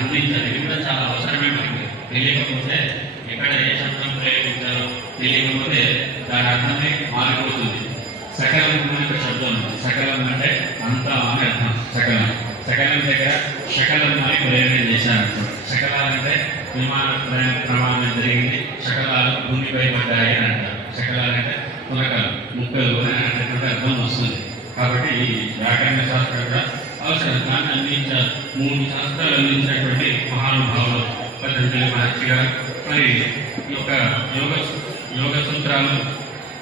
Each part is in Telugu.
అందించాలి. ఇది కూడా చాలా అవసరమే మనకి. తెలియకపోతే ఎక్కడ ఏ శబ్దం ప్రయోగించాలో తెలియకపోతే దాని అర్థమే మారిపోతుంది. సకలం ఒక శబ్దం, సకలం అంటే అంతా అని అర్థం. సకలం సకలం దగ్గర శకలం అని ప్రయోగం చేశారు. శకలాలంటే విమాన ప్రమాణం జరిగింది, శకలాలు భూమిపై పడ్డాయి అని అంటారు. శకలాలంటే పునకలు, ముక్కలు అని అనేటువంటి అర్థం వస్తుంది. కాబట్టి ఈ వ్యాకరణ శాస్త్రం కూడా అవసరం. దాన్ని అందించారు 3 శాస్త్రాలు అందించినటువంటి మహానుభావులు పతంజలి మహర్షి గారు. మరి ఈ యొక్క యోగ సూత్రాలు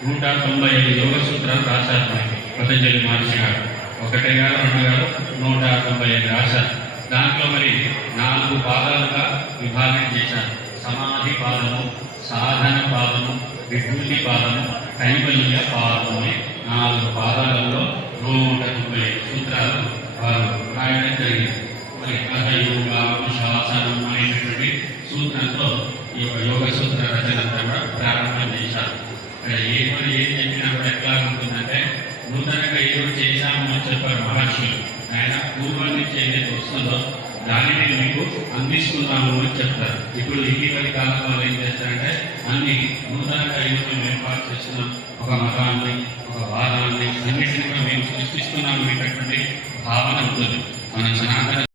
195 యోగ సూత్రాలు రాశారు మనకి పతంజలి మహర్షి గారు. 1 గారు 2 గారు 195 రాశారు. దాంట్లో మరి 4 పాదాలుగా విభాగం చేశారు. సమాధి పాదము, సాధన పాదము, విభూతి పాదము, కైవల్య పాదము అని 4 పాదాలలో 195 సూత్రాలు వారు రాయడం జరిగింది. మరి అహయోగ శాసనం అనేటువంటి సూత్రంతో ఈ యొక్క యోగ సూత్ర రచన కూడా ప్రారంభం చేశారు. ఇక్కడ ఏం చెప్పినా కూడా ఎట్లా ఉంటుందంటే నూతనంగా ఏదో చేశాము అని చెప్పారు మహర్షులు. ఆయన పూర్వం నుంచి ఏదైతే వస్తుందో దానిని మీకు అందిస్తున్నాము అని చెప్తారు. ఇప్పుడు ఇటీవలి కాలం వాళ్ళు ఏం చేస్తారంటే అన్ని నూతనంగా ఏదో మేము ఏర్పాటు చేస్తున్నాం, ఒక మతాన్ని, ఒక వాదాన్ని, అన్నింటినీ కూడా మేము సృష్టిస్తున్నాము అనేటటువంటి భావన ఉంటుంది. మన సనాతన